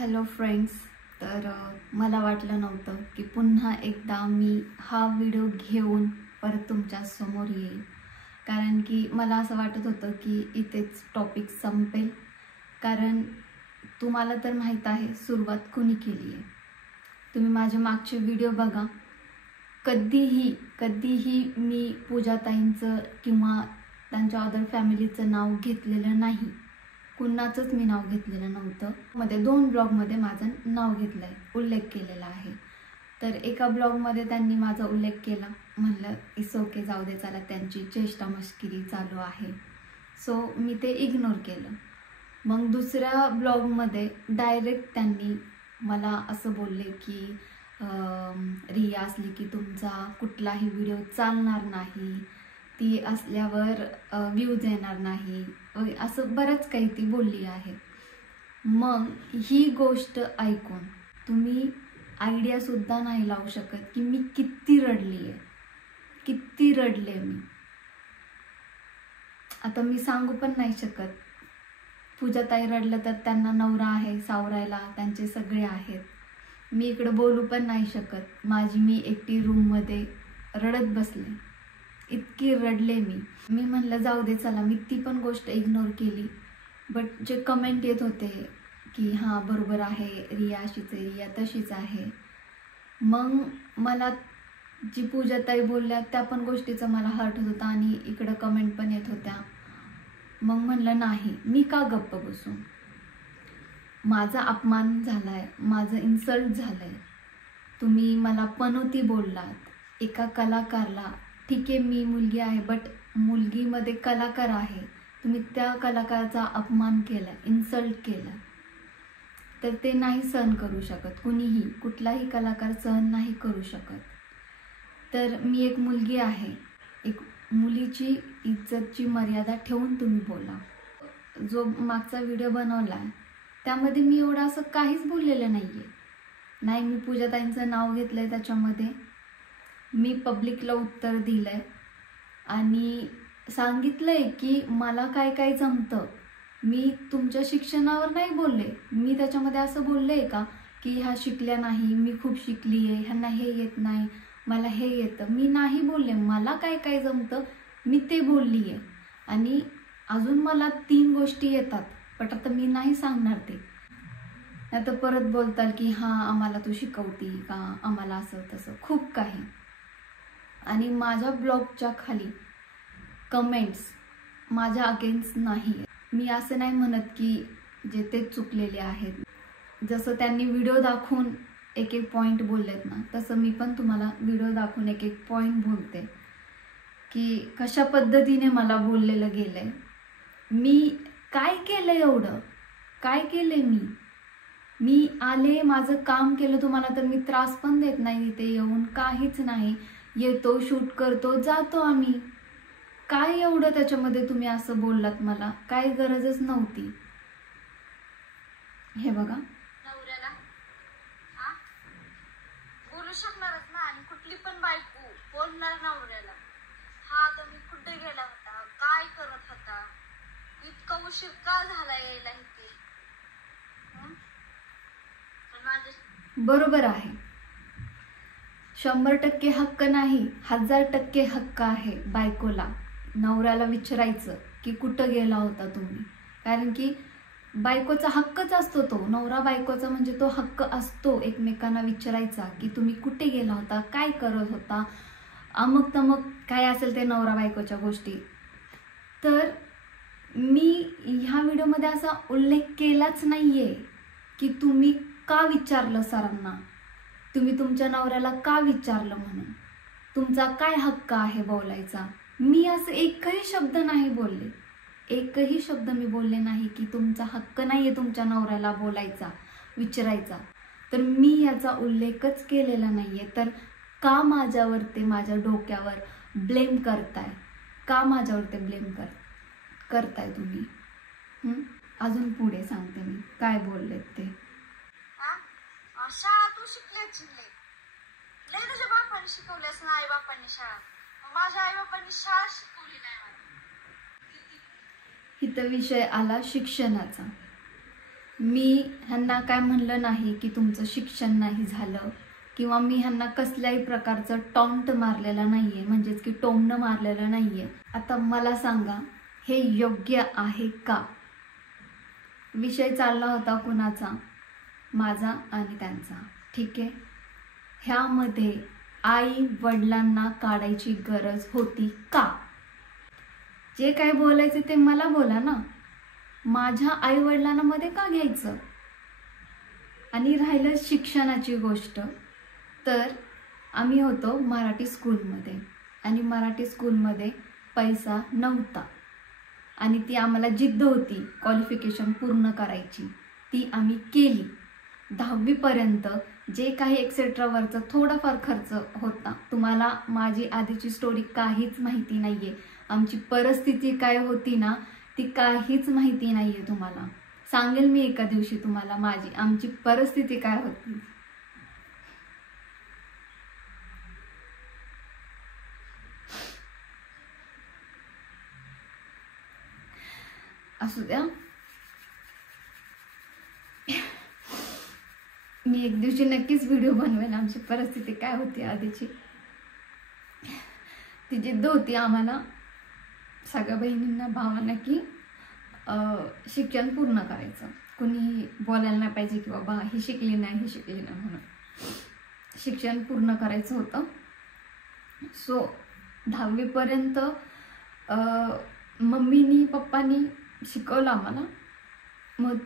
Hello friends, तर मला वाटलं नव्हतं की पुन्हा एकदा मी हा व्हिडिओ घेऊन परत तुमच्या समोर येईल. कारण की मला असं वाटत होतं की इथेच टॉपिक संपेल. कारण तुम्हाला तर माहीत आहे सुरुवात कुणी केली आहे. तुम्ही माझे मागचे व्हिडिओ बघा. कधीही मी पूजाताईंचं किंवा त्यांच्या अदर फॅमिलीचं नाव घेतलेलं नाही. कुणाचंच मी नाव घेतलेलं नव्हतं. मध्ये 2 ब्लॉगमध्ये माझं नाव घेतलं आहे, उल्लेख केलेला आहे. तर एका ब्लॉगमध्ये त्यांनी माझा उल्लेख केला. म्हणलं इट्स ओके, जाऊ दे, चला, त्यांची चेष्टा मस्करी चालू आहे. सो मी ते इग्नोर केलं. मग दुसऱ्या ब्लॉगमध्ये डायरेक्ट त्यांनी मला असं बोलले की रिया असली की तुमचा कुठलाही व्हिडिओ चालणार नाही, ती असल्यावर व्ह्यूज येणार नाही, असं बरंच काही ती बोलली आहे. मग ही गोष्ट ऐकून तुम्ही आयडियासुद्धा नाही लावू शकत की मी किती रडले मी. आता मी सांगू पण नाही शकत. पूजाताई रडलं तर त्यांना नवरा आहे सावरायला, त्यांचे सगळे आहेत. मी इकडे बोलू पण नाही शकत. मी एकटी रूममध्ये रडत बसले. इतकी रडले मी म्हणलं जाऊ दे, चला, मी ती पण गोष्ट इग्नोर केली. बट जे कमेंट येत होते की हां बरोबर आहे, रिया अशीच आहे, रिया तशीच आहे. मग मला जी पूजाताई बोलल्या त्या पण गोष्टीचा मला हर्ट होत होता आणि इकडं कमेंट पण येत होत्या. मग म्हणलं नाही, मी का गप्प बसू. माझा अपमान झालाय, माझं इन्सल्ट झालंय. तुम्ही मला पनोती बोललात एका कलाकारला. ठीक आहे, मी मुलगी आहे, बट मुलगीमध्ये कलाकार आहे. तुम्ही त्या कलाकाराचा अपमान केला, इन्सल्ट केला, तर ते नाही सहन करू शकत. कुठलाही कलाकार सहन नाही करू शकत. तर मी एक मुलगी आहे. एक मुलीची इज्जतची मर्यादा ठेवून तुम्ही बोला. जो मागचा व्हिडिओ बनवला आहे त्यामध्ये मी एवढं असं काहीच बोललेलं नाही. मी पूजाताईंचं नाव घेतलंय त्याच्यामध्ये. मी पब्लिकला उत्तर दिलंय आणि सांगितलंय की मला काय काय जमतं. मी तुमच्या शिक्षणावर नाही बोलले. मी त्याच्यामध्ये असं बोलले का की ह्या शिकल्या नाही, मी खूप शिकली आहे, ह्यांना हे येत नाही, मला हे येतं. मी नाही बोलले. मला काय काय जमतं मी ते बोलली आहे. आणि अजून मला 3 गोष्टी येतात, पण आता मी नाही सांगणार ते. नाही तर परत बोलताल की हां आम्हाला तू शिकवती का, आम्हाला असं तसं खूप काही. आणि माझ्या ब्लॉगच्या खाली कमेंट्स माझ्या अगेन्स्ट नाही. मी असं नाही म्हणत की जे ते चुकलेले आहेत. जसं त्यांनी व्हिडिओ दाखवून एक पॉईंट बोललेत ना, तसं मी पण तुम्हाला व्हिडिओ दाखवून एक पॉईंट बोलते की कशा पद्धतीने मला बोललेलं गेलंय. मी काय केलं, एवढं काय केले मी आले, माझं काम केलं तुम्हाला, तर मी त्रास पण देत नाही तिथे येऊन, काहीच नाही. येतो, शूट करतो, जातो आम्ही. काय एवढं त्याच्यामध्ये तुम्ही असं बोललात मला, काही गरजच नव्हती. हे बघा, नवऱ्याला बोलू शकणारच ना. आणि कुठली पण बायको बोलणार नवऱ्याला, हा तुम्ही कुठे गेला होता, काय करत होता, इतका उशीर का झाला यायला इथे. बरोबर आहे. 100% हक्क नाही, 1000% हक्क आहे बायकोला नवऱ्याला विचारायचं की कुठं गेला होता तुम्ही. कारण की बायकोचा हक्कच असतो तो. नवरा बायकोचा म्हणजे तो हक्क असतो एकमेकांना विचारायचा की तुम्ही कुठे गेला होता, काय करत होता, अमुक तमुक काय असेल ते नवरा बायकोच्या गोष्टी. तर मी ह्या व्हिडिओमध्ये असा उल्लेख केलाच नाहीये की तुम्ही का विचारलं सरांना, तुम्ही तुमच्या नवऱ्याला का विचारलं म्हणून, तुमचा काय हक्क आहे बोलायचा. मी असं एकही शब्द नाही बोलले. एकही शब्द मी बोलले नाही की तुमचा हक्क नाहीये तुमच्या नवऱ्याला बोलायचा, विचारायचा. तर मी याचा उल्लेखच केलेला नाहीये. तर का माझ्यावर ते माझ्या डोक्यावर ब्लेम करताय, का माझ्यावर ते ब्लेम करताय तुम्ही. अजून पुढे सांगते मी काय बोललेत ते. शाळा तू शिकलेच लय, तुझ्या बापाने शिकवल्यास ना, आई बापांनी शाळा. माझ्या आई बापांनी शाळा शिकवली नाही मला. इथं विषय आला शिक्षणाचा. मी ह्यांना काय म्हणलं नाही की तुमचं शिक्षण नाही झालं, किंवा मी ह्यांना कसल्याही प्रकारचं टॉन्ट मारलेलं नाही आहे, म्हणजेच की टोमणं मारलेलं नाही आहे. आता मला सांगा, हे योग्य आहे का? विषय चालला होता कुणाचा? माझा आणि त्यांचा. ठीक आहे, ह्यामध्ये आई वडिलांना काढायची गरज होती का? जे काय बोलायचे ते मला बोला ना, माझ्या आई वडिलांना मध्ये का घ्यायचं? आणि राहिलं शिक्षणाची गोष्ट, तर आम्ही होतो मराठी स्कूलमध्ये, आणि मराठी स्कूलमध्ये पैसा नव्हता, आणि ती आम्हाला जिद्द होती क्वालिफिकेशन पूर्ण करायची. ती आम्ही केली. 10वी पर्यंत जे काही एक्सेट्रावरचं थोडाफार खर्च होता. तुम्हाला माझी आधीची स्टोरी काहीच माहिती नाही आहे. आमची परिस्थिती काय होती ना, ती काहीच माहिती नाही आहे तुम्हाला. सांगेल मी एका दिवशी तुम्हाला आमची परिस्थिती काय होती. असू द्या, मी एक दिवशी नक्कीच व्हिडिओ बनवेन आमची परिस्थिती काय होती आधीची. ती जिद्द होती आम्हाला सगळ्या बहिणींना, भावांना की शिक्षण पूर्ण करायचं. कुणी बोलायला नाही पाहिजे की बाबा ही शिकली नाही, ही शिकली नाही म्हणून. शिक्षण पूर्ण करायचं होतं. सो 10वी पर्यंत मम्मीनी पप्पानी शिकवलं आम्हाला. मग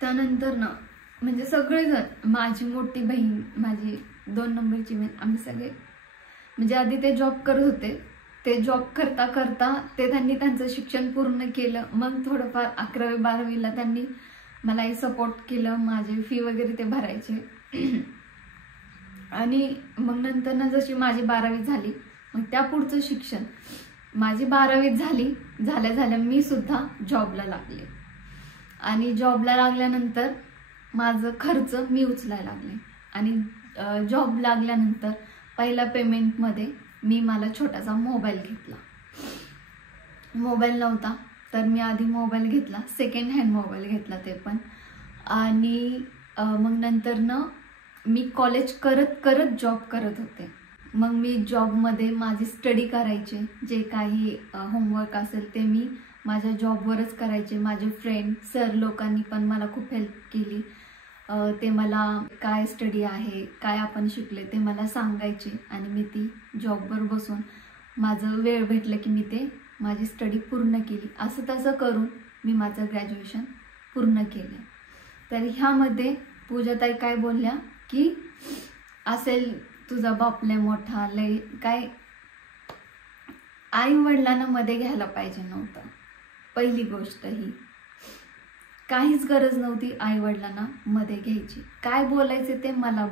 त्यानंतर ना, म्हणजे सगळेजण, माझी मोठी बहीण, माझी 2 नंबरची बहीण, आम्ही सगळे, म्हणजे आधी ते जॉब करत होते. ते जॉब करता करता त्यांनी त्यांचं शिक्षण पूर्ण केलं. मग थोडंफार 11वी 12वीला त्यांनी मलाही सपोर्ट केलं. माझे फी वगैरे ते भरायचे. आणि मग नंतर ना जशी माझी 12वी झाली, मग त्या पुढचं शिक्षण, माझी 12वी झाल्या मी सुद्धा जॉबला लागले. आणि जॉबला लागल्यानंतर माझं खर्च मी उचलायला लागले. आणि जॉब लागल्यानंतर पहिल्या पेमेंटमध्ये मला छोटासा मोबाईल घेतला. मोबाईल नव्हता तर मी आधी मोबाईल घेतला, सेकंड हँड मोबाईल घेतला ते पण. आणि मग नंतर ना मी कॉलेज करत जॉब करत होते. मग मी जॉबमध्ये माझी स्टडी करायचे. जे काही होमवर्क असेल ते मी माझ्या जॉबवरच करायचे. माझे फ्रेंड, सर लोकांनी पण मला खूप हेल्प केली. ते मला काय स्टडी आहे, काय आपण शिकले ते मला सांगायचे. आणि मी ती जॉबवर बसून माझं वेळ भेटलं की मी माझी स्टडी पूर्ण केली. असं तसं करून मी माझं ग्रॅज्युएशन पूर्ण केलं. तर ह्यामध्ये पूजाताई काय बोलल्या की असेल तुझा बाप लय मोठा, लय काय, आई वडिलांना मध्ये घ्यायला पाहिजे नव्हतं. पहिली गोष्ट ही, काहीच गरज नव्हती आई वडिलांना मध्ये घ्यायची. काय बोलायचे ते मला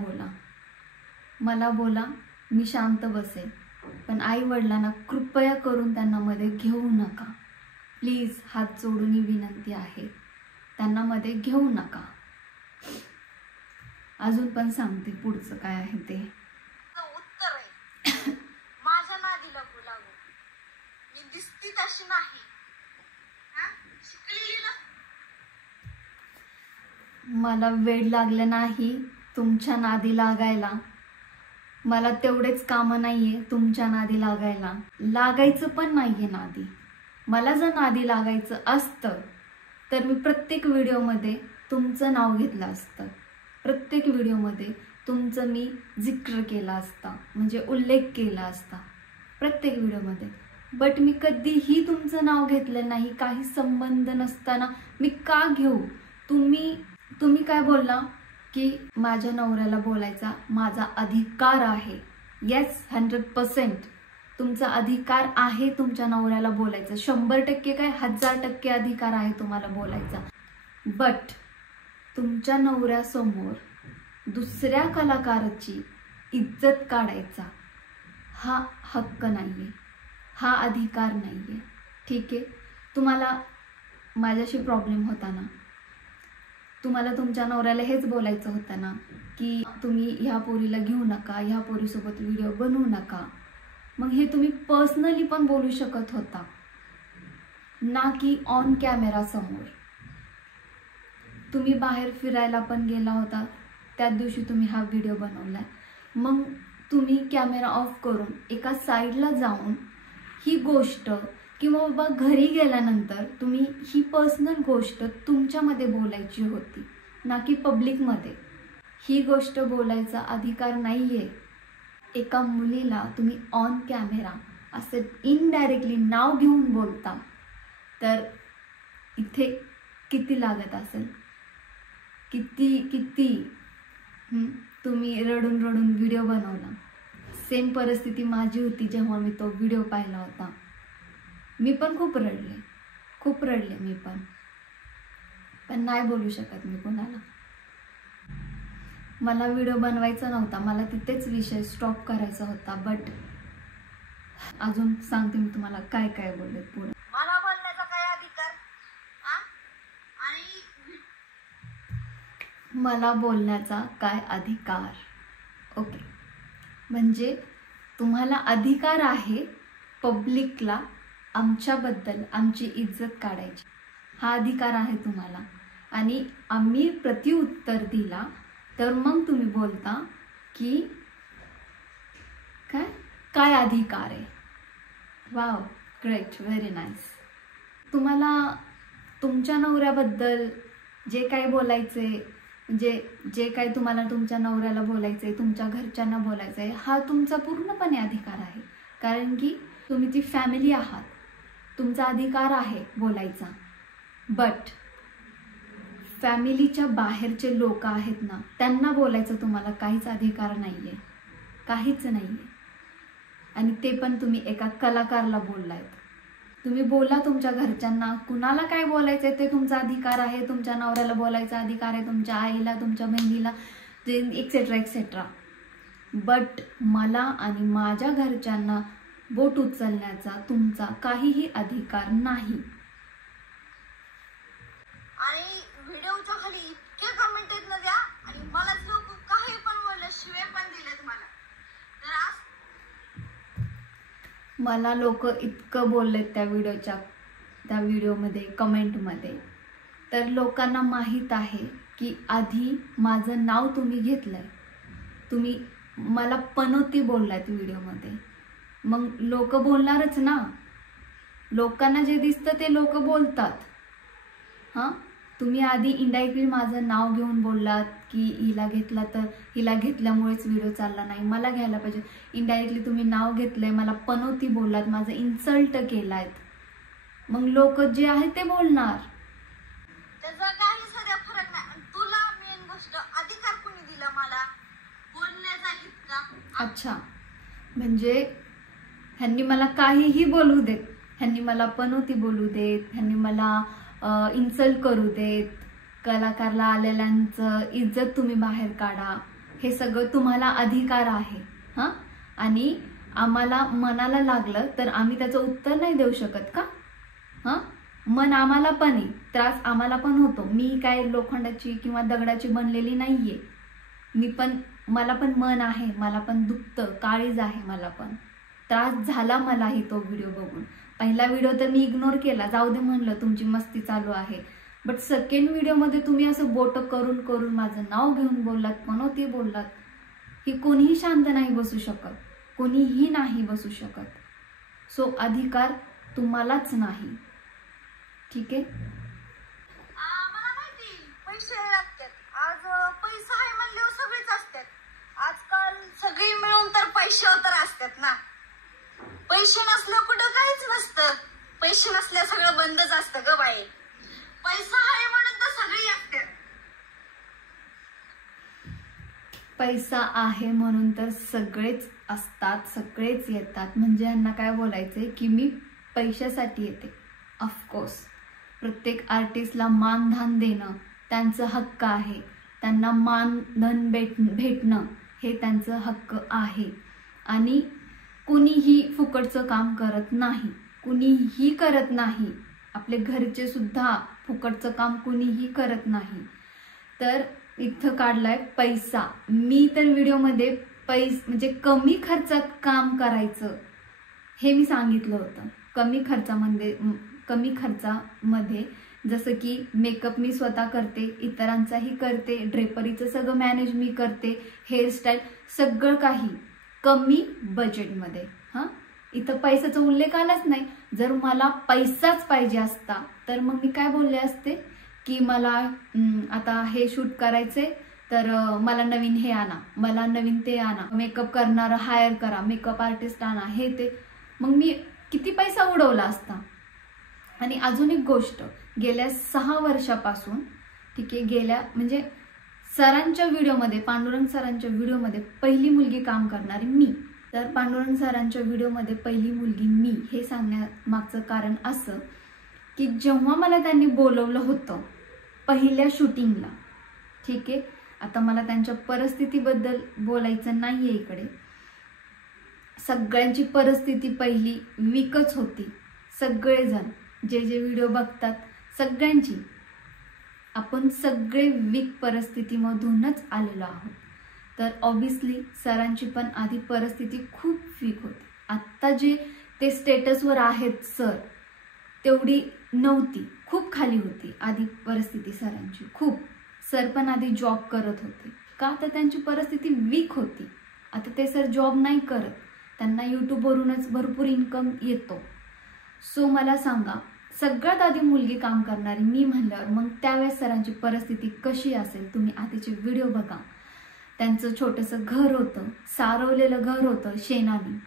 बोला, मी शांत बसेल. पण आई वडिलांना कृपया करून त्यांना मध्ये घेऊ नका. प्लीज, हात जोडून विनंती आहे, त्यांना मध्ये घेऊ नका. अजून पण सांगते पुढचं काय आहे ते. उत्तर आहे माझ्या नादी लागू, मी दिसती तशी नाही, शिकलेली ना. मला वेळ लागलं नाही तुमच्या नादी लागायला. मला तेवढेच कामं नाहीये तुमच्या नादी लागायचं पण नाहीये नादी. मला जर नादी लागायचं असतं तर मी प्रत्येक व्हिडिओमध्ये तुमचं नाव घेतलं असतं. प्रत्येक व्हिडिओमध्ये तुमचं मी जिक्र केला असता, म्हणजे उल्लेख केला असता प्रत्येक व्हिडिओमध्ये. बट मी कधीही तुमचं नाव घेतलं नाही. काही संबंध नसताना मी का घेऊ? तुम्ही काय बोलला की माझ्या नवऱ्याला बोलायचा माझा अधिकार आहे. येस, 100% तुमचा अधिकार आहे तुमच्या नवऱ्याला बोलायचं. 100% काय, 1000% अधिकार आहे तुम्हाला बोलायचा. बट तुमच्या नवऱ्यासमोर दुसऱ्या कलाकाराची इज्जत काढायचा हा हक्क नाहीये, हा अधिकार नाहीये. ठीक आहे, तुम्हाला माझ्याशी प्रॉब्लेम होता ना, तुम्हाला तुमच्या नवऱ्याला हेच बोलायचं होतं ना की तुम्ही ह्या पोरीला घेऊ नका, ह्या पोरीसोबत व्हिडिओ बनवू नका. मग हे तुम्ही पर्सनली पण बोलू शकत होता. ना की ऑन कॅमेरा समोर. तुम्ही बाहेर फिरायला पण गेला होता, त्याच दिवशी तुम्ही हा व्हिडिओ बनवलाय. मग तुम्ही कॅमेरा ऑफ करून एका साईडला जाऊन ही गोष्ट, किंवा बाबा घरी गेल्यानंतर तुम्ही ही पर्सनल गोष्ट तुमच्यामध्ये बोलायची होती, ना की पब्लिकमध्ये. ही गोष्ट बोलायचा अधिकार नाही आहे. एका मुलीला तुम्ही ऑन कॅमेरा असं इनडायरेक्टली नाव घेऊन बोलता, तर इथे किती लागत असेल, किती तुम्ही रडून रडून व्हिडिओ बनवला. सेम परिस्थिती माझी होती जेव्हा मी तो व्हिडिओ पाहिला होता. मी पण खूप रडले मी पण नाही बोलू शकत मी कोणाला. मला व्हिडिओ बनवायचा नव्हता, मला तिथेच विषय स्टॉप करायचा होता. बट अजून सांगते मी तुम्हाला काय काय बोलले पुढे. मला बोलण्याचा काय अधिकार? आणि मला बोलण्याचा काय अधिकार? ओके, म्हणजे तुम्हाला अधिकार आहे पब्लिकला आमच्याबद्दल आमची इज्जत काढायची. हा अधिकार आहे तुम्हाला. आणि आम्ही प्रत्युत्तर दिला तर मग तुम्ही बोलता की काय अधिकार आहे. Wow, great, very nice. तुम्हाला तुमच्या नवऱ्याबद्दल जे काही बोलायचे, जे काही तुम्हाला तुमच्या नवऱ्याला बोलायचे, तुमच्या घरच्यांना बोलायचे, हा तुमचा पूर्णपणे अधिकार आहे. कारण की तुम्ही ती फॅमिली आहात, तुमचा अधिकार आहे बोलायचा. बट फॅमिलीच्या बाहेरचे लोक आहेत ना, त्यांना बोलायचं तुम्हाला काहीच अधिकार नाही आहे, काहीच नाही आहे. आणि ते पण तुम्ही एका कलाकारला बोललायत. तुम्ही बोला तुमच्या घरच्यांना, कुणाला काय बोलायचं आहे ते तुमचा अधिकार आहे. तुमच्या नवऱ्याला बोलायचा अधिकार आहे, तुमच्या आईला, तुमच्या बहिणीला, एक्सेट्रा एक्सेट्रा. बट मला आणि माझ्या घरच्यांना बोट उचलण्याचा तुमचा काहीही अधिकार नाही. आणि व्हिडिओच्या खाली इतके कमेंट आहेत ना द्या, आणि मला लोक काही पण बोलले, शिवे पण दिलेत मला. तर आज मला लोक इतकं बोललेत त्या व्हिडिओमध्ये, कमेंटमध्ये. तर लोकांना माहीत आहे की आधी माझं नाव तुम्ही घेतलंय, तुम्ही मला पनोती बोललात व्हिडिओमध्ये. मग लोक बोलणारच ना. लोकांना जे दिसतं ते लोक बोलतात. हां, तुम्ही आधी इनडायरेक्टली माझं नाव घेऊन बोललात की हिला घेतला तर हिला घेतल्यामुळेच व्हिडिओ चालला नाही, मला घ्यायला पाहिजे. इनडायरेक्टली तुम्ही नाव घेतलंय, मला पनोती बोललात, माझं इन्सल्ट केलायत. मग लोक जे आहे ते बोलणार. त्याचा काही सध्या फरक नाही. तुला मेन गोष्ट अधिकार कोणी दिला मला बोलण्याचा इतका? अच्छा, म्हणजे ह्यांनी मला काहीही बोलू देत, ह्यांनी मला पनोती बोलू देत, ह्यांनी मला इन्सल्ट करू देत, कलाकारला आलेल्यांचं इज्जत तुम्ही बाहेर काढा, हे सगळं तुम्हाला अधिकार आहे. हां, आणि आम्हाला मनाला लागलं तर आम्ही त्याचं उत्तर नाही देऊ शकत का? हां, मन आम्हाला पण आहे, त्रास आम्हाला पण होतो. मी काय लोखंडाची किंवा दगडाची बनलेली नाहीये. मला पण मन आहे, मला पण दुखतं, काळीज आहे, मला पण त्रास झाला मलाही तो व्हिडिओ बघून. पहिला व्हिडिओ तर मी इग्नोर केला, जाऊ दे म्हणलं, तुमची मस्ती चालू आहे. बट सेकंड व्हिडिओमध्ये तुम्ही असं बोट करून करून माझं नाव घेऊन बोललात, पनोती बोललात, की कोणीही शांत नाही बसू शकत, कोणीही नाही बसू शकत. सो अधिकार तुम्हालाच नाही. ठीक आहे. मला माहिती पैसे लागतात. आज पैसा आहे म्हणल्यावर सगळेच असतात. आजकाल सगळी मिळून तर पैशावर तर असतात ना. पैसे नसल्या कुठं काहीच नसतं. पैसे नसल्या सगळं बंदच असतं ग बाई. पैसा आहे म्हणून तर सगळी असतात. पैसा आहे म्हणून तर सगळेच असतात, सगळेच येतात. म्हणजे यांना काय बोलायचंय की मी पैशासाठी येते. ऑफकोर्स प्रत्येक आर्टिस्टला मानधन देणं त्यांचं हक्क आहे. त्यांना मानधन भेटणं हे त्यांचं हक्क आहे. आणि कुणीही फुकटचं काम करत नाही, कुणीही करत नाही. आपले घरचे सुद्धा फुकटचं काम कुणीही करत नाही. तर इथं काढलाय पैसा. मी तर व्हिडिओमध्ये म्हणजे कमी खर्चात काम करायचं हे मी सांगितलं होतं. कमी खर्चामध्ये कमी खर्चामध्ये, जसं की मेकअप मी स्वतः करते, इतरांचाही करते, ड्रेपरीचं सगळं मॅनेज मी करते, हेअरस्टाईल सगळं काही कमी बजेटमध्ये. हां, इथं पैशाचा उल्लेख आलाच नाही. जर मला पैसाच पाहिजे असता तर मग मी काय बोलले असते की मला आता हे शूट करायचे तर मला नवीन हे आणा, मला नवीन ते आणा, मेकअप करणारं हायर करा, मेकअप आर्टिस्ट आणा, हे ते. मग मी किती पैसा उडवला असता. आणि अजून एक गोष्ट, गेल्या 6 वर्षापासून, ठीक आहे, गेल्या म्हणजे सरांच्या व्हिडिओमध्ये, पांडुरंग सरांच्या व्हिडिओमध्ये पहिली मुलगी काम करणारी मी. तर पांडुरंग सरांच्या व्हिडिओमध्ये पहिली मुलगी मी हे सांगण्यामागचं कारण असं की जेव्हा मला त्यांनी बोलवलं होतं पहिल्या शूटिंगला, ठीक आहे, आता मला त्यांच्या परिस्थितीबद्दल बोलायचं नाही आहे इकडे, सगळ्यांची परिस्थिती पहिली वीकच होती. सगळेजण जे जे व्हिडिओ बघतात सगळ्यांची, आपण सगळे वीक परिस्थितीमधूनच आलेलो आहोत. तर ऑब्विसली सरांची पण आधी परिस्थिती खूप वीक होती. आत्ता जे ते स्टेटसवर आहेत सर, तेवढी नव्हती, खूप खाली होती आधी परिस्थिती सरांची खूप. सर पण आधी जॉब करत होते, का तर त्यांची परिस्थिती वीक होती. आता ते सर जॉब नाही करत, त्यांना यूट्यूबवरूनच भरपूर इन्कम येतो. सो मला सांगा, सगळ्यात आधी मुलगी काम करणारी मी म्हणल्यावर मग त्यावेळेस सरांची परिस्थिती कशी असेल. तुम्ही आधीचे व्हिडिओ बघा. त्यांचं छोटंसं घर होतं, सारवलेलं घर होतं शेणाने.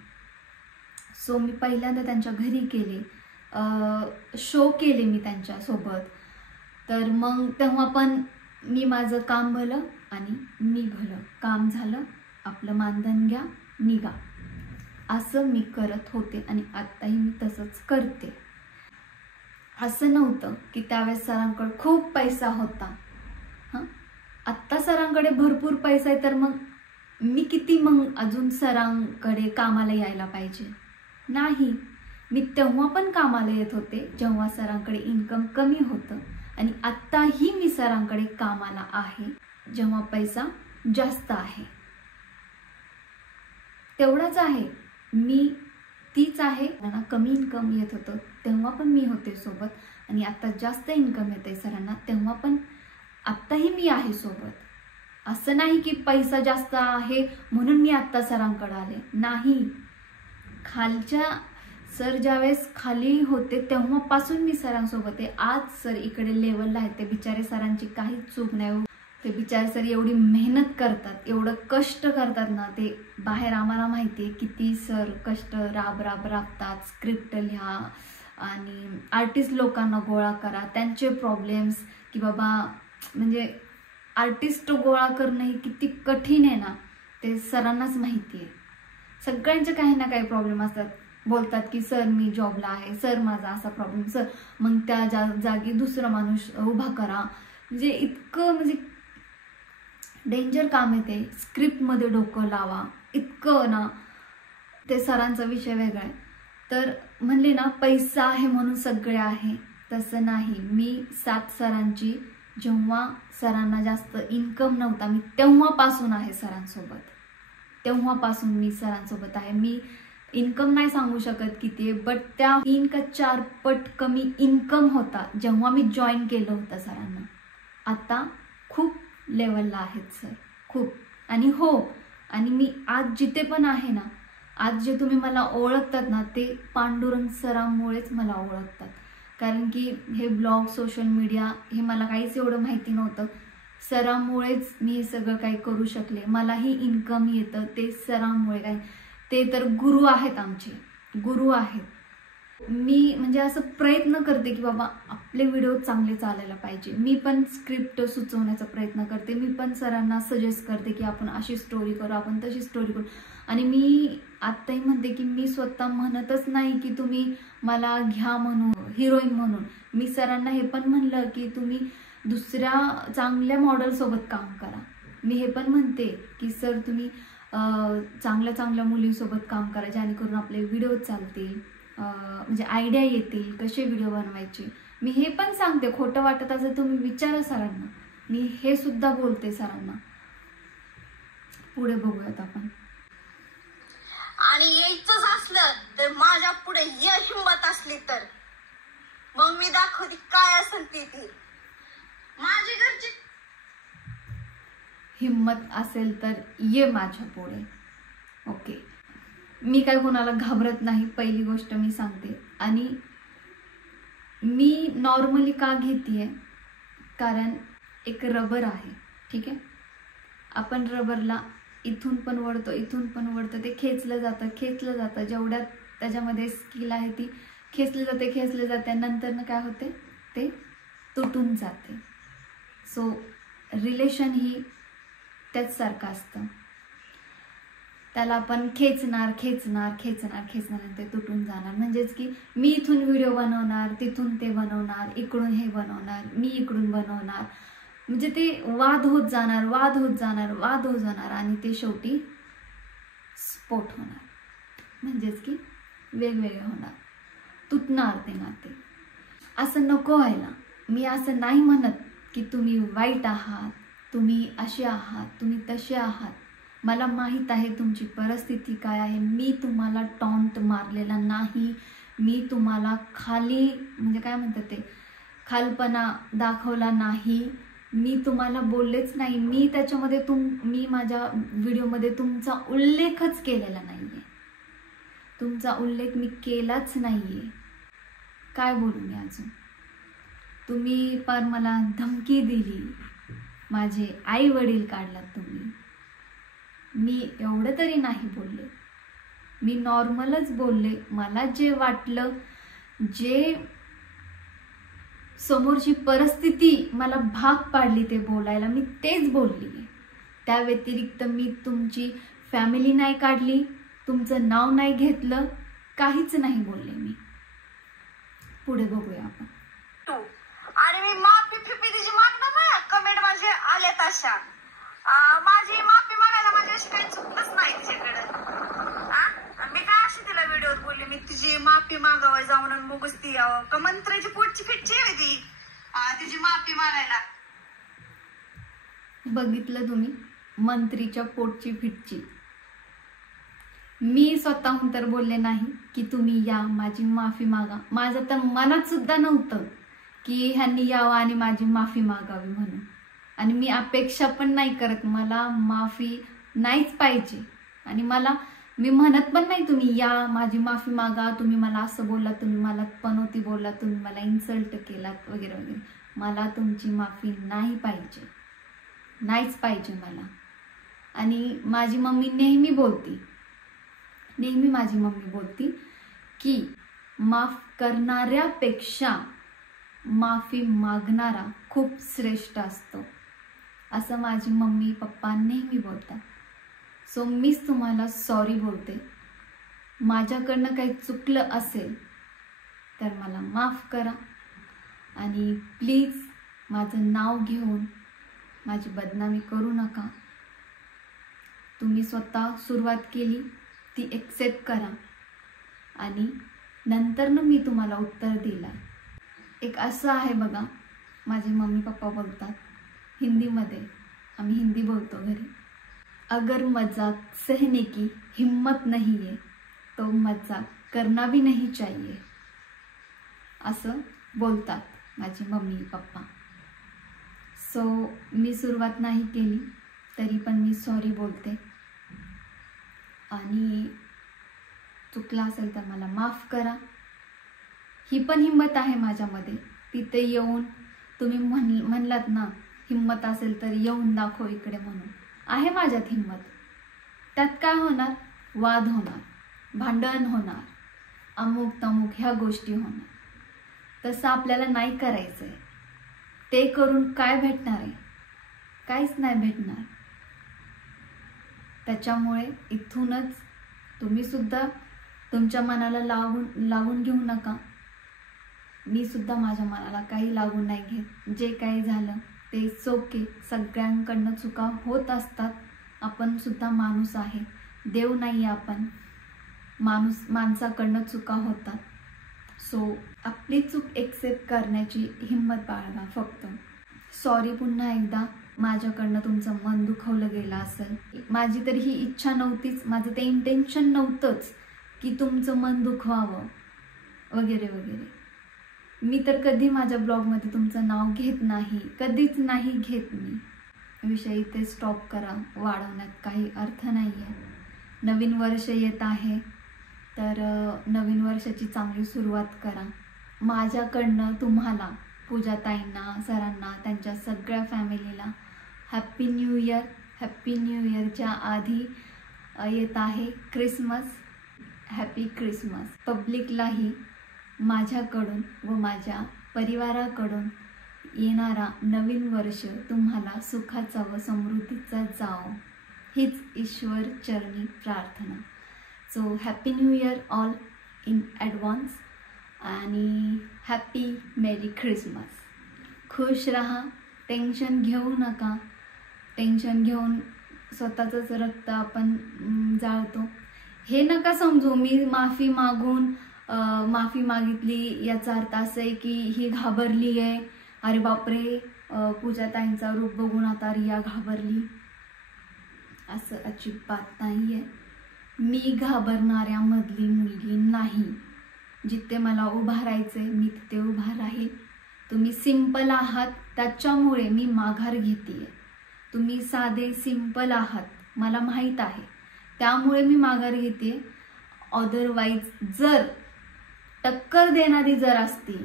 सो मी पहिल्यांदा त्यांच्या घरी गेले, शो केले मी त्यांच्यासोबत. तर मग तेव्हा पण मी माझं काम भलं आणि मी भलं. काम झालं, आपलं मानधन घ्या, निघा, असं मी करत होते आणि आत्ताही मी तसंच करते. असं नव्हतं की त्यावेळेस सरांकडे खूप पैसा होता. हां, आत्ता सरांकडे भरपूर पैसा आहे, तर मग मी किती मग अजून सरांकडे कामाला यायला पाहिजे? नाही, मी तेव्हा पण कामाला येत होते जेव्हा सरांकडे इन्कम कमी होतं, आणि आत्ताही मी सरांकडे कामाला आहे जेव्हा पैसा जास्त आहे. तेवढाच आहे, मी तीच आहे. त्यांना कमी इन्कम येत होतं तेव्हा पण मी होते सोबत, आणि आता जास्त इन्कम येते सरांना तेव्हा पण आत्ताही मी आहे सोबत. असं नाही की पैसा जास्त आहे म्हणून मी आत्ता सरांकडे आले, नाही. खालच्या सर ज्यावेळेस खाली होते तेव्हापासून मी सरांसोबत आहे. आज सर इकडे लेवलला आहेत. ते बिचारे सरांची काही चूक नाही. ते बिचारे सर एवढी मेहनत करतात, एवढं कष्ट करतात ना, ते बाहेर आम्हाला माहिती आहे किती सर कष्ट राबतात. स्क्रिप्ट लिहा आणि आर्टिस्ट लोकांना गोळा करा, त्यांचे प्रॉब्लेम्स, की बाबा म्हणजे आर्टिस्ट गोळा करणं हे किती कठीण आहे ना, ते सरांनाच माहिती आहे. सगळ्यांचे काही ना काही प्रॉब्लेम असतात. बोलतात की सर मी जॉबला आहे, सर माझा असा प्रॉब्लेम, सर मग त्या जागी दुसरा माणूस उभा करा. म्हणजे इतकं म्हणजे डेंजर काम आहे ते. स्क्रिप्टमध्ये डोकं लावा, इतकं ना. ते सरांचा विषय वेगळा आहे. तर म्हणले ना पैसा आहे म्हणून सगळे आहे, तसं नाही. मी 7 सरांची, जेव्हा सरांना जास्त इन्कम नव्हता मी तेव्हापासून आहे सरांसोबत. तेव्हापासून मी सरांसोबत आहे. मी इन्कम नाही सांगू शकत किती आहे, बट त्या 3 का 4 पट कमी इन्कम होता जेव्हा मी जॉईन केलं होतं सरांना. आता खूप लेवलला आहेत सर, खूप. आणि हो, आणि मी आज जिथे पण आहे ना, आज जे तुम्ही मला ओळखतात ना, ते पांडुरंग सरांमुळेच मला ओळखतात. कारण की हे ब्लॉग, सोशल मीडिया हे मला काहीच एवढं माहिती नव्हतं. सरांमुळेच मी हे सगळं काही करू शकले. मलाही इन्कम येतं ते सरांमुळे. काय ते तर गुरु आहेत, आमचे गुरु आहेत. मी म्हणजे असं प्रयत्न करते की बाबा आपले व्हिडिओ चांगले चालायला पाहिजे. मी पण स्क्रिप्ट सुचवण्याचा प्रयत्न करते. मी पण सरांना सजेस्ट करते की आपण अशी स्टोरी करू, आपण तशी स्टोरी करू. आणि मी आत्ताही म्हणते की मी स्वतः म्हणतच नाही की तुम्ही मला घ्या म्हणून, हिरोईन म्हणून. मी सरांना हे पण म्हणलं की तुम्ही दुसऱ्या चांगल्या मॉडेलसोबत काम करा. मी हे पण म्हणते की सर तुम्ही चांगल्या मुलींसोबत काम करा, जेणेकरून आपले व्हिडिओ चालतील, म्हणजे आयडिया येतील कसे व्हिडिओ बनवायचे. मी हे पण सांगते, खोटं वाटत असेल तुम्ही विचारा सरांना. मी हे सुद्धा बोलते सरांना. पुढे बघूयात आपण. आणि यायचंच असलं तर माझ्या पुढे हिंमत असली तर मग मी दाखवते काय असेल ती माझी घरची हिम्मत असेल तर ये माझ्या पुढे. ओके, मी काय कोणाला घाबरत नाही, पहिली गोष्ट मी सांगते. आणि मी नॉर्मली का घेतेय, कारण एक रबर आहे, ठीक आहे. आपण रबरला इथून पण वळतो, इथून पण वळतो, ते खेचलं जातं. जेवढ्यात त्याच्यामध्ये स्किल आहे ती खेचले जाते. नंतर काय होते, ते तुटून जाते. सो रिलेशन ही त्याचसारखं असतं. त्याला आपण खेचणार आणि ते तुटून जाणार. म्हणजेच की मी इथून व्हिडिओ बनवणार, तिथून ते बनवणार, इकडून हे बनवणार, मी इकडून बनवणार. म्हणजे ते वाद होत जाणार आणि ते शेवटी स्फोट होणार. म्हणजेच की वेगवेगळे होणार, तुटणार ते नाते. असं नको व्हायला. मी असं नाही म्हणत की तुम्ही वाईट आहात, तुम्ही असे आहात, तुम्ही तसे आहात. मला माहीत आहे तुमची परिस्थिती काय आहे. मी तुम्हाला टॉन्ट मारलेला नाही. मी तुम्हाला खाली म्हणजे काय म्हणतात ते खालपणा दाखवला नाही. मी तुम्हाला बोललेच नाही. मी त्याच्यामध्ये मी माझ्या व्हिडिओमध्ये तुमचा उल्लेखच केलेला नाहीये. तुमचा उल्लेख मी केलाच नाहीये. काय बोलू मी अजून. तुम्ही पर मला धमकी दिली, माझे आई वडील काढलात तुम्ही. मी एवढं तरी नाही बोलले. मी नॉर्मलच बोलले. मला जे वाटलं, जे समोरची परिस्थिती मला भाग पाडली ते बोलायला, मी तेच बोलली. त्या व्यतिरिक्त मी तुमची फॅमिली नाही काढली, तुमचं नाव नाही घेतलं, काहीच नाही बोलले मी. पुढे बघूया आपण. आणि मी माफी तिची मागणार नाही. कमेंट म्हणजे आल्या तशा माझी माफी मागायला माझ्या स्ट्रेंथ चुकलंच नाही तिच्याकडे. मी काय अशी तिला व्हिडिओत बोलले, मी तिची माफी मागावं जाऊन बघूच ती का मंत्र्याची पोटची फिटची आहे ती तिची माफी मागायला. बघितलं तुम्ही, मंत्रीच्या पोटची फिटची. मी स्वतःहून तर बोलले नाही की तुम्ही या माझी माफी मागा. माझं तर मनात सुद्धा नव्हतं की ह्यांनी यावं आणि माझी माफी मागावी म्हणून. आणि मी अपेक्षा पण नाही करत. मला माफी नाहीच पाहिजे. आणि मी म्हणत पण नाही तुम्ही या माझी माफी मागा, तुम्ही मला असं बोललात, तुम्ही मला पनोती बोललात, तुम्ही मला इन्सल्ट केलात वगैरे वगैरे. मला तुमची माफी नाही पाहिजे, नाहीच पाहिजे मला. आणि माझी मम्मी नेहमी माझी मम्मी बोलती की माफ करणाऱ्यापेक्षा माफी मागणारा खूप श्रेष्ठ असतो, असं माझी मम्मी पप्पा नेहमी बोलतात. सो मीच तुम्हाला सॉरी बोलते. माझ्याकडनं काही चुकलं असेल तर मला माफ करा. आणि प्लीज माझं नाव घेऊन माझी बदनामी करू नका. तुम्ही स्वतः सुरुवात केली ती एक्सेप्ट करा. आणि नंतरनं मी तुम्हाला उत्तर दिलं. एक असं आहे बघा, माझे मम्मी पप्पा बोलतात हिंदीमध्ये, आम्ही हिंदी बोलतो घरी, अगर मजाक सहने की हिम्मत नहीं है तो मजाक करना भी नहीं चाहिए, असं बोलतात माझे मम्मी पप्पा. सो मी सुरुवात नाही केली तरी पण मी सॉरी बोलते. आणि चुकलं असेल तर मला माफ करा. ही पण हिम्मत आहे माझ्यामध्ये. तिथे येऊन तुम्ही म्हणलात ना हिम्मत असेल तर येऊन दाखव इकडे म्हणून. आहे माझ्यात हिम्मत. त्यात काय होणार, वाद होणार, भांडण होणार, अमुक तमुक ह्या गोष्टी होणार. तसं आपल्याला नाही करायचंय. ते करून काय भेटणार आहे, काहीच नाही भेटणार. त्याच्यामुळे इथूनच तुम्ही सुद्धा तुमच्या मनाला लावून घेऊ नका. मी सुद्धा माझ्या मनाला काही लागून नाही घेत. जे काही झालं ते ओके. सगळ्यांकडनं चुका होत असतात. आपण सुद्धा माणूस आहे, देव नाही आपण. माणसाकडनं चुका होतात. सो आपली चूक एक्सेप्ट करण्याची हिंमत बाळगा फक्त. सॉरी पुन्हा एकदा. माझ्याकडनं तुमचं मन दुखवलं गेलं असेल. माझी तर ही इच्छा नव्हतीच, माझं ते इंटेन्शन नव्हतंच की तुमचं मन दुखवावं वगैरे वगैरे. मी तर कधी माझ्या ब्लॉगमध्ये तुमचं नाव घेत नाही, कधीच नाही घेत मी. विषय इथे स्टॉप करा, वाढवण्यात काही अर्थ नाही आहे. नवीन वर्ष येत आहे तर नवीन वर्षाची चांगली सुरुवात करा. माझ्याकडनं तुम्हाला, पूजाताईंना, सरांना, त्यांच्या सगळ्या फॅमिलीला happy new year. Happy new इयरच्या आधी येत आहे क्रिसमस. Happy Christmas. पब्लिकलाही माझ्याकडून व माझ्या परिवाराकडून येणारा नवीन वर्ष तुम्हाला सुखाचा व समृद्धीचा जाओ, हीच ईश्वर चरणी प्रार्थना. So happy new year all in advance आणि हॅपी मेरी ख्रिसमस. खुश राहा, टेन्शन घेऊ नका. टेन्शन घेऊन स्वतःचंच रक्त आपण जाळतो हे नका समजू. मी माफी मागून माफी मागितली याचा अर्थ असं आहे की ही घाबरली आहे, अरे बापरे पूजाताईंचा रूप बघून आता रिया घाबरली, असं अजिबात नाही आहे. मी घाबरणाऱ्यामधली मुलगी नाही. जिथे मला उभा राहायचं आहे मी तिथे उभा राहील. तुम्ही सिंपल आहात त्याच्यामुळे मी माघार घेते. तुम्ही साधे सिंपल आहात मला माहीत आहे त्यामुळे मी माघार घेते. अदरवाईज जर टक्कर देणारी जर असती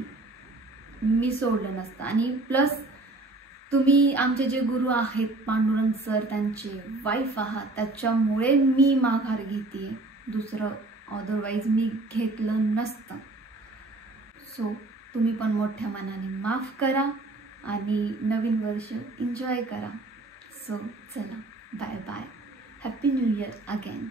मी सोडलं नसतं. आणि प्लस तुम्ही आमचे जे गुरु आहेत पांडुरंग सर त्यांचे वाईफ आहात त्याच्यामुळे मी माघार घेते. दुसरं अदरवाईज मी घेतलं नसतं. सो तुम्ही पण मोठ्या मनाने माफ करा आणि नवीन वर्ष एन्जॉय करा. सो चला, bye bye. Happy new year again.